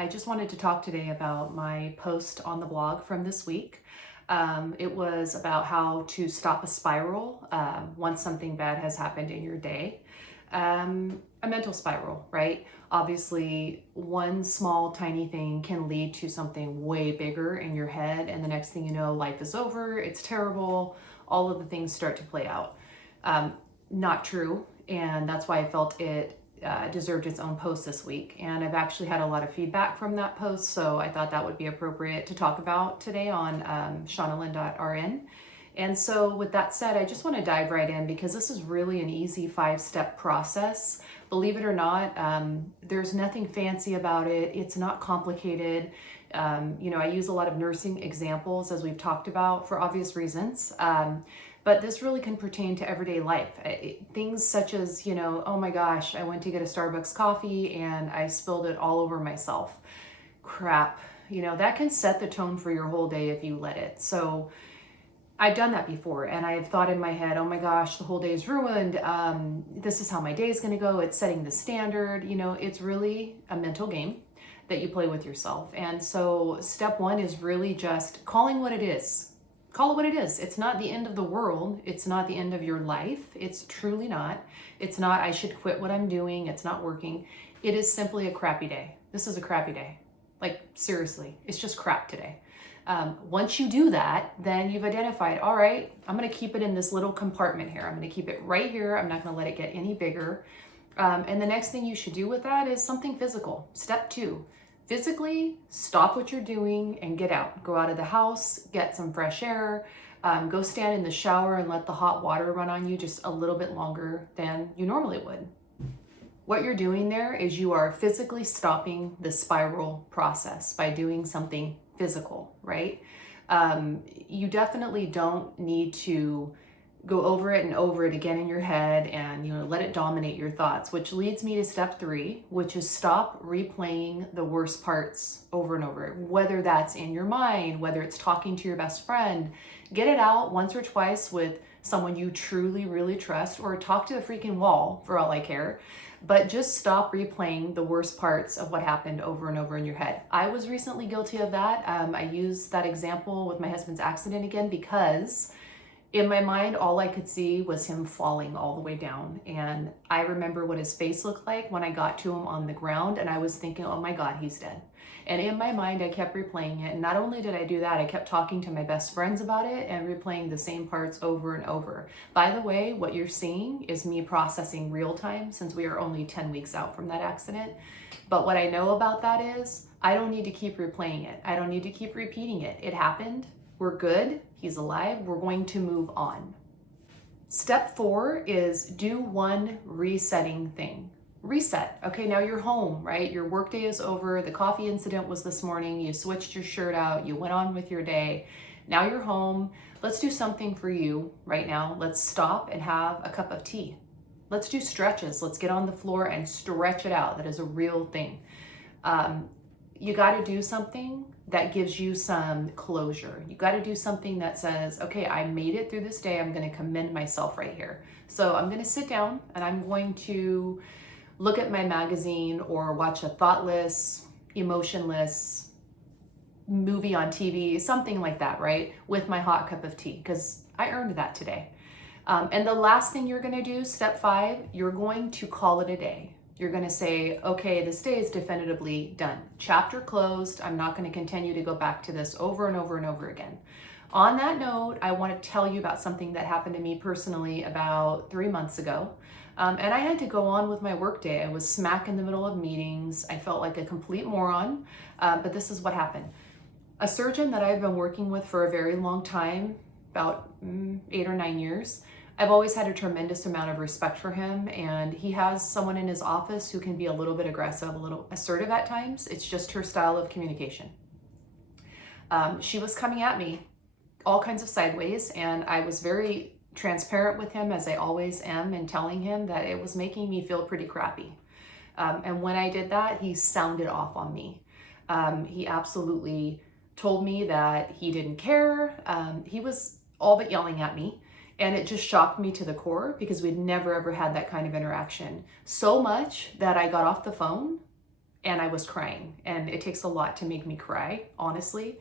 I just wanted to talk today about my post on the blog from this week. It was about how to stop a spiral once something bad has happened in your day. A mental spiral, right? Obviously, one small, tiny thing can lead to something way bigger in your head, and the next thing you know, life is over, it's terrible, all of the things start to play out. Um, Not true, and that's why I felt it deserved its own post this week. And I've actually had a lot of feedback from that post, so I thought that would be appropriate to talk about today on shaunalyn.rn. And so, with that said, I just want to dive right in because this is really an easy 5-step process. Believe it or not, there's nothing fancy about it, it's not complicated. I use a lot of nursing examples as we've talked about for obvious reasons. But this really can pertain to everyday life. Things such as, oh my gosh, I went to get a Starbucks coffee and I spilled it all over myself. Crap. That can set the tone for your whole day if you let it. So I've done that before and I've thought in my head, oh my gosh, the whole day is ruined. This is how my day is going to go. It's setting the standard. It's really a mental game that you play with yourself. And so step one is really just calling what it is. Call it what it is. It's not the end of the world. It's not the end of your life. It's truly not. It's not, I should quit what I'm doing. It's not working. It is simply a crappy day. This is a crappy day. Like, seriously, it's just crap today. Once you do that, then you've identified, all right, I'm going to keep it in this little compartment here. I'm going to keep it right here. I'm not going to let it get any bigger. And the next thing you should do with that is something physical. Step two. Physically stop what you're doing and get out. Go out of the house, get some fresh air, go stand in the shower and let the hot water run on you just a little bit longer than you normally would. What you're doing there is you are physically stopping the spiral process by doing something physical, right? You definitely don't need to go over it and over it again in your head and let it dominate your thoughts, which leads me to step three, which is stop replaying the worst parts over and over. Whether that's in your mind, whether it's talking to your best friend, get it out once or twice with someone you truly really trust, or talk to the freaking wall for all I care. But just stop replaying the worst parts of what happened over and over in your head. I was recently guilty of that. I used that example with my husband's accident again because in my mind, all I could see was him falling all the way down. And I remember what his face looked like when I got to him on the ground. And I was thinking, oh my God, he's dead. And in my mind, I kept replaying it. And not only did I do that, I kept talking to my best friends about it and replaying the same parts over and over. By the way, what you're seeing is me processing real time since we are only 10 weeks out from that accident. But what I know about that is I don't need to keep replaying it. I don't need to keep repeating it. It happened. We're good. He's alive. We're going to move on. Step four is do one resetting thing. Reset. Okay, now you're home, right? Your workday is over. The coffee incident was this morning. You switched your shirt out. You went on with your day. Now you're home. Let's do something for you right now. Let's stop and have a cup of tea. Let's do stretches. Let's get on the floor and stretch it out. That is a real thing. You got to do something that gives you some closure. You got to do something that says, okay, I made it through this day. I'm going to commend myself right here. So I'm going to sit down and I'm going to look at my magazine or watch a thoughtless, emotionless movie on TV, something like that, right? With my hot cup of tea, because I earned that today. And the last thing you're going to do, step five, you're going to call it a day. You're going to say, okay, this day is definitively done. Chapter closed. I'm not going to continue to go back to this over and over and over again. On that note, I want to tell you about something that happened to me personally about 3 months ago. And I had to go on with my workday. I was smack in the middle of meetings. I felt like a complete moron, but this is what happened. A surgeon that I've been working with for a very long time, about 8 or 9 years, I've always had a tremendous amount of respect for him, and he has someone in his office who can be a little bit aggressive, a little assertive at times. It's just her style of communication. She was coming at me all kinds of sideways, and I was very transparent with him, as I always am, in telling him that it was making me feel pretty crappy. And when I did that, he sounded off on me. He absolutely told me that he didn't care. He was all but yelling at me. And it just shocked me to the core because we'd never ever had that kind of interaction. So much that I got off the phone and I was crying. And it takes a lot to make me cry, honestly.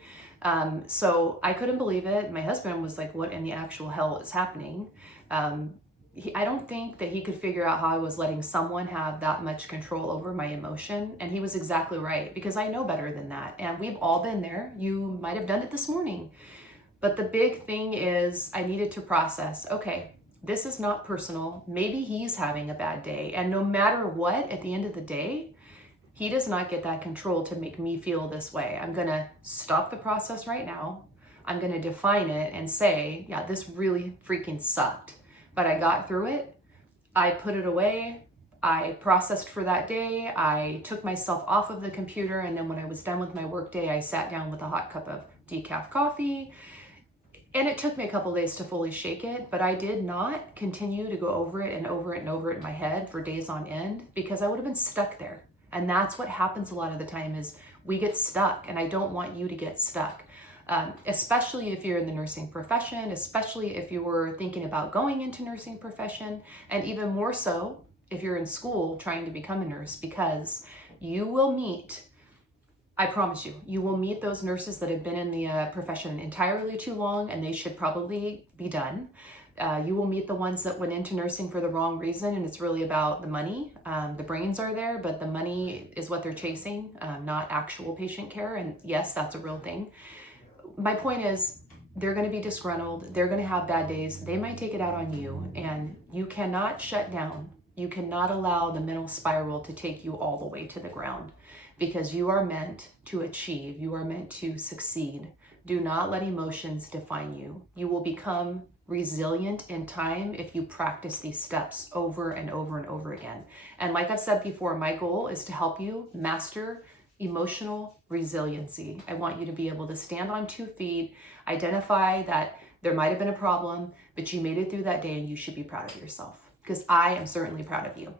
So I couldn't believe it. My husband was like, what in the actual hell is happening? I don't think that he could figure out how I was letting someone have that much control over my emotion. And he was exactly right, because I know better than that. And we've all been there. You might have done it this morning. But the big thing is I needed to process, okay, this is not personal. Maybe he's having a bad day. And no matter what, at the end of the day, he does not get that control to make me feel this way. I'm going to stop the process right now. I'm going to define it and say, yeah, this really freaking sucked, but I got through it. I put it away. I processed for that day. I took myself off of the computer. And then when I was done with my work day, I sat down with a hot cup of decaf coffee. And it took me a couple days to fully shake it, but I did not continue to go over it and over it and over it in my head for days on end, because I would have been stuck there. And that's what happens a lot of the time, is we get stuck, and I don't want you to get stuck. Especially if you're in the nursing profession, especially if you were thinking about going into nursing profession, and even more so if you're in school trying to become a nurse, because you will meet, I promise you, you will meet those nurses that have been in the profession entirely too long, and they should probably be done. You will meet the ones that went into nursing for the wrong reason, and it's really about the money. The brains are there, but the money is what they're chasing, not actual patient care. And yes, that's a real thing. My point is, they're going to be disgruntled. They're going to have bad days. They might take it out on you, and you cannot shut down. You cannot allow the mental spiral to take you all the way to the ground, because you are meant to achieve. You are meant to succeed. Do not let emotions define you. You will become resilient in time if you practice these steps over and over and over again. And like I've said before, my goal is to help you master emotional resiliency. I want you to be able to stand on 2 feet, identify that there might have been a problem, but you made it through that day, and you should be proud of yourself, because I am certainly proud of you.